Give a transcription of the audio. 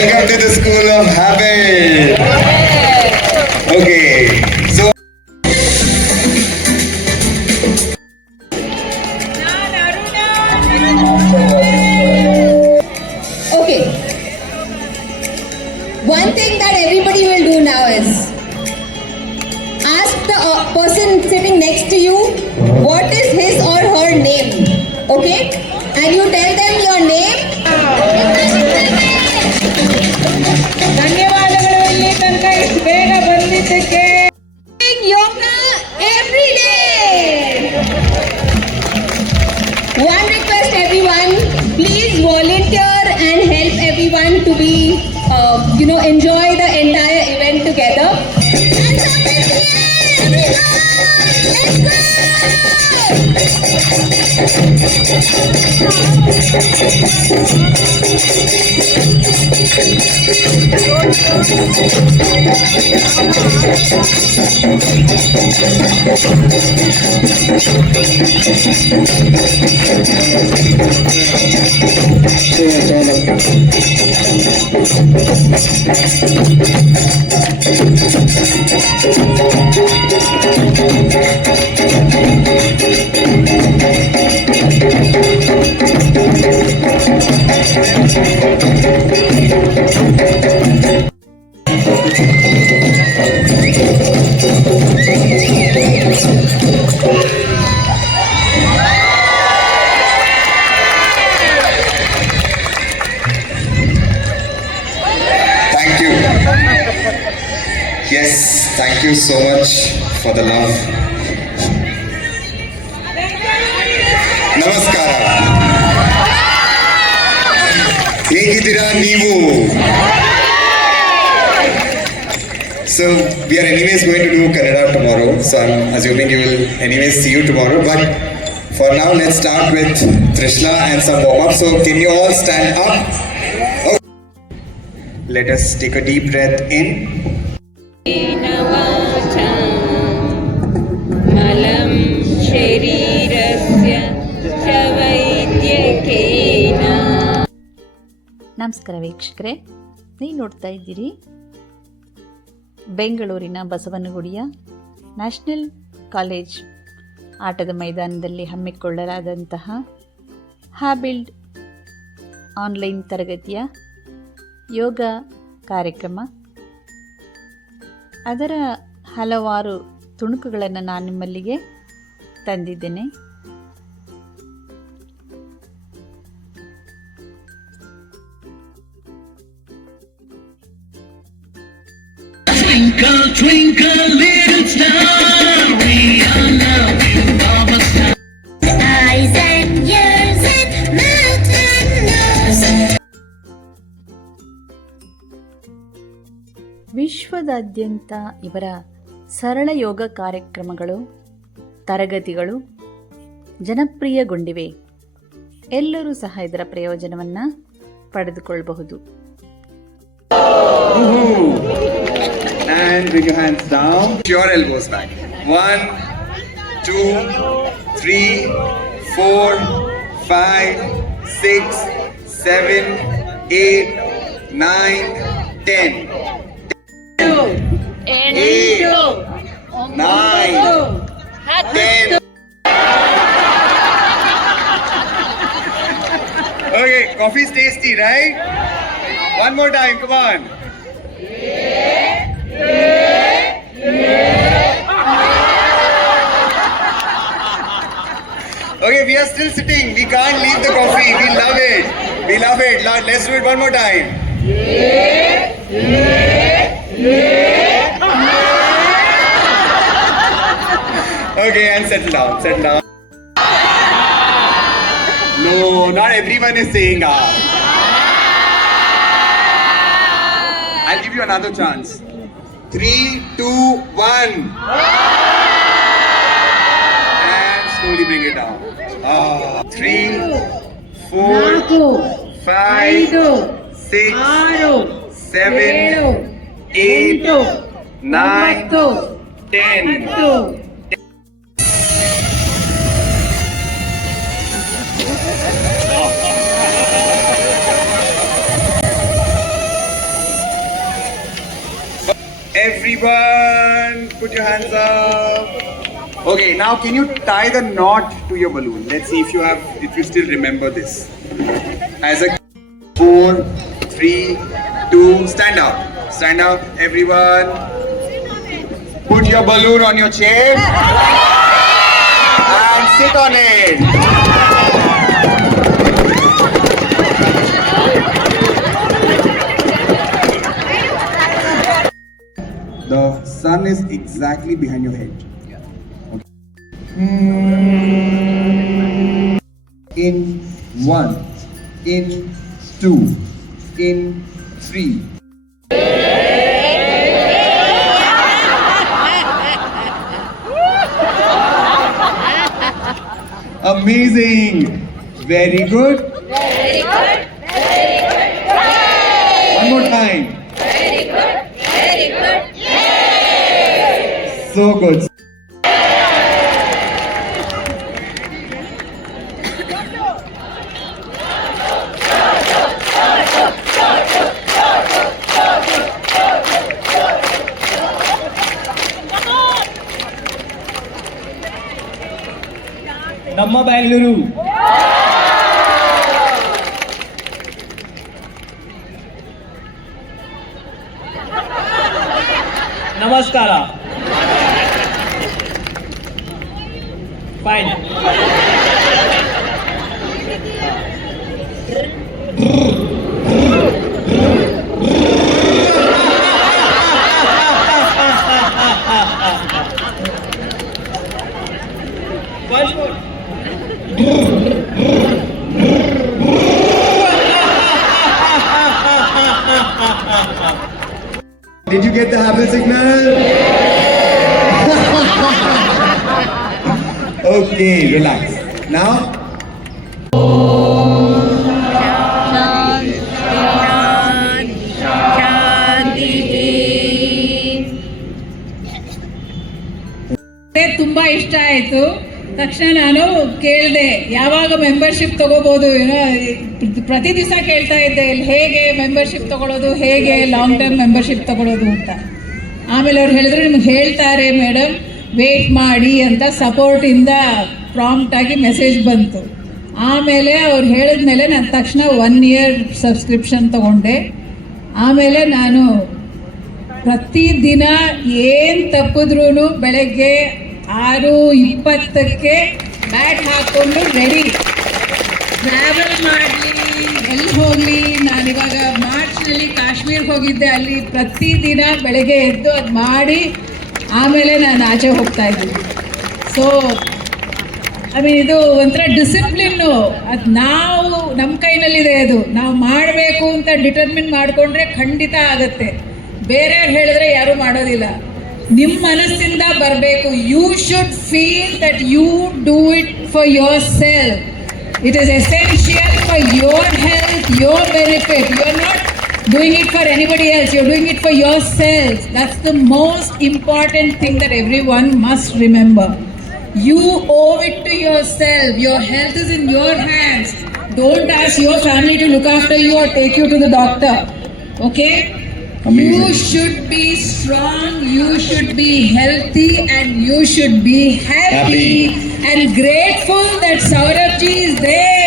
Welcome to the School of Habit. Okay, so Okay. One thing that everybody will do now is ask the person sitting next to you what is his or her name. Okay? And you tell them your name. ಧನ್ಯವಾದಗಳು ಇಲ್ಲಿ ತನಕ ಇಷ್ಟು ಬೇಗ ಬಂದಿದ್ದಕ್ಕೆ. Yoga every day. One request, everyone, please volunteer and help everyone to be, enjoy the entire event together. Yes, thank you so much for the love. ನಮಸ್ಕಾರ. ಹೇಗಿದ್ದೀರಾ ನೀವು? So we are anyways going to do Kannada tomorrow. So I'm assuming you will anyways see you tomorrow. But for now, let's start with Trishna and some warm-up. So can you all stand up? Okay. Let us take a deep breath in. ಮಲಂ ಶರೀರಸ್ಯ ಚ ವೈದ್ಯಕೇನ. ನಮಸ್ಕಾರ ವೀಕ್ಷಕರೇ, ನೀವು ನೋಡ್ತಾ ಇದ್ದೀರಿ ಬೆಂಗಳೂರಿನ ಬಸವನಗುಡಿಯ national college ಆಟದ ಮೈದಾನದಲ್ಲಿ ಹಮ್ಮಿಕೊಳ್ಳಲಾದಂತಹ ಹ್ಯಾಬಿಲ್ಡ್ online ತರಗತಿಯ ಯೋಗ ಕಾರ್ಯಕ್ರಮ. ಅದರ ಹಲವಾರು ತುಣುಕುಗಳನ್ನು ನಾನು ನಿಮ್ಮಲ್ಲಿಗೆ ತಂದಿದ್ದೇನೆ. Twinkle, twinkle, little star, we are loving Mama Star. Eyes and ears and mouth and nose. ವಿಶ್ವದಾದ್ಯಂತ ಇವರ ಸರಳ ಯೋಗ ಕಾರ್ಯಕ್ರಮಗಳು, ತರಗತಿಗಳು ಜನಪ್ರಿಯಗೊಂಡಿವೆ. ಎಲ್ಲರೂ ಸಹ ಇದರ ಪ್ರಯೋಜನವನ್ನು ಪಡೆದುಕೊಳ್ಳಬಹುದು. And bring your hands down. Your elbows back. 1, 2, 3, 4, 5, 6, 7, 8, 9, 10. 8, 9, 10. Okay, coffee's tasty, right? One more time, come on. Okay, we are still sitting. We can't leave the coffee. We love it. We love it. Let's do it one more time. Okay, and settle down. Settle down. No, not everyone is saying ah. I'll give you another chance. 3, 2, 1. And slowly bring it down. 3, 4, 5, 6, 7, 8, 9, 10. hands up. Okay, now can you tie the knot to your balloon? Let's see if you still remember this. As a 4, 3, 2, stand up. Stand up, everyone. Put your balloon on your chair and sit on it. The sun is exactly behind your head. Okay. In 1, in 2, in 3. Amazing! Very good. Very good. Very good. One more time. Very good. Very good. So good. ನಮ್ಮ ಬ್ಯಾಂಗ್ಳೂರು ನಮಸ್ಕಾರ fine Did you get the happy signal? Okay, relax. Now, ತುಂಬಾ ಇಷ್ಟ ಆಯ್ತು. ತಕ್ಷಣ ನಾನು ಕೇಳಿದೆ ಯಾವಾಗ membership ತಗೋಬಹುದು, ಏನೋ ಪ್ರತಿ ದಿವಸ ಕೇಳ್ತಾ ಇದ್ದೆ ಇಲ್ಲಿ ಹೇಗೆ ಮೆಂಬರ್ಶಿಪ್ ತಗೊಳ್ಳೋದು, ಹೇಗೆ ಲಾಂಗ್ ಟರ್ಮ್ ಮೆಂಬರ್ಶಿಪ್ ತಗೊಳ್ಳೋದು ಅಂತ. ಆಮೇಲೆ ಅವ್ರು ಹೇಳಿದ್ರು ನಿಮ್ಗೆ ಹೇಳ್ತಾರೆ ಮೇಡಮ್, ವೇಟ್ ಮಾಡಿ ಅಂತ ಸಪೋರ್ಟಿಂದ ಪ್ರಾಂಪ್ಟ್ ಆಗಿ ಮೆಸೇಜ್ ಬಂತು. ಆಮೇಲೆ ಅವ್ರು ಹೇಳಿದ್ಮೇಲೆ ನಾನು ತಕ್ಷಣ 1 year ಸಬ್ಸ್ಕ್ರಿಪ್ಷನ್ ತಗೊಂಡೆ. ಆಮೇಲೆ ನಾನು ಪ್ರತಿದಿನ ಏನು ತಪ್ಪಿದ್ರೂ ಬೆಳಗ್ಗೆ 6:20ಕ್ಕೆ ಬ್ಯಾಟ್ ಹಾಕ್ಕೊಂಡು ರೆಡಿ, ಟ್ರಾವೆಲ್ ಮಾಡಲಿ ಎಲ್ಲಿ ಹೋಗಲಿ. ನಾನಿವಾಗ ಮಾರ್ಚ್ನಲ್ಲಿ ಕಾಶ್ಮೀರ್ಗೆ ಹೋಗಿದ್ದೆ, ಅಲ್ಲಿ ಪ್ರತಿದಿನ ಬೆಳಗ್ಗೆ ಎದ್ದು ಅದು ಮಾಡಿ ಆಮೇಲೆ ನಾನು ಆಚೆ ಹೋಗ್ತಾ ಇದ್ದೀನಿ. ಸೊ ಇದು ಒಂಥರ ಡಿಸಿಪ್ಲಿನ್ನು, ಅದು ನಾವು ನಮ್ಮ ಕೈನಲ್ಲಿದೆ. ಅದು ನಾವು ಮಾಡಬೇಕು ಅಂತ ಡಿಟರ್ಮಿನ್ ಮಾಡಿಕೊಂಡ್ರೆ ಖಂಡಿತ ಆಗುತ್ತೆ. ಬೇರೆಯವ್ರು ಹೇಳಿದ್ರೆ ಯಾರೂ ಮಾಡೋದಿಲ್ಲ, ನಿಮ್ಮ ಮನಸ್ಸಿಂದ ಬರಬೇಕು. You should feel that you do it for yourself. It is essential for your health, your benefit. You are not doing it for anybody else, you're doing it for yourself. That's the most important thing that everyone must remember. You owe it to yourself. Your health is in your hands. Don't ask your family to look after you or take you to the doctor. Okay? Amazing. You should be strong, you should be healthy, and you should be happy. And grateful that Saurabh ji is there.